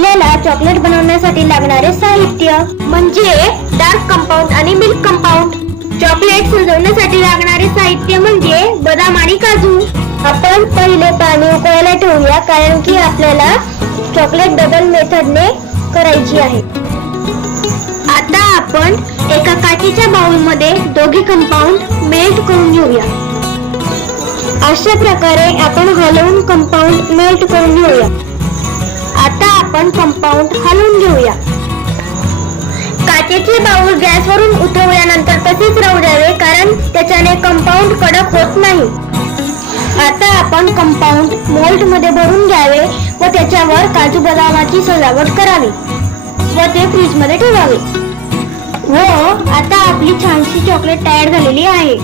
आपल्याला चॉकलेट बनवण्यासाठी लागणारे साहित्य म्हणजे डार्क कंपाऊंड आणि मिल्क कंपाऊंड. चॉकलेट सजवण्यासाठी लागणारे साहित्य म्हणजे बदाम आणि काजू. आपण पहिले पाणी उकळायला ठेवूया, कारण की आपल्याला चॉकलेट डबल मेथडने करायची आहे. आता आपण एका काचेच्या बाउल मध्ये दोघी कंपाऊंड मेल्ट करून घेऊया. अशा प्रकारे आपण हलवून कंपाऊंड मेल्ट करून घेऊया. आता आपण कंपाऊंड हलवून घेऊया. काचेचे बाउल गॅसवरून उतरवल्यानंतर तसेच राहू द्यावे, कारण त्याच्याने कंपाऊंड कडक होत नाही. आता आपण कंपाऊंड मोल्ड मध्ये भरून घ्यावे व त्याच्यावर काजू बदामाची सजावट करावी व ते फ्रीज मध्ये ठेवावे. व आता आपली छानशी चॉकलेट तयार झालेली आहे.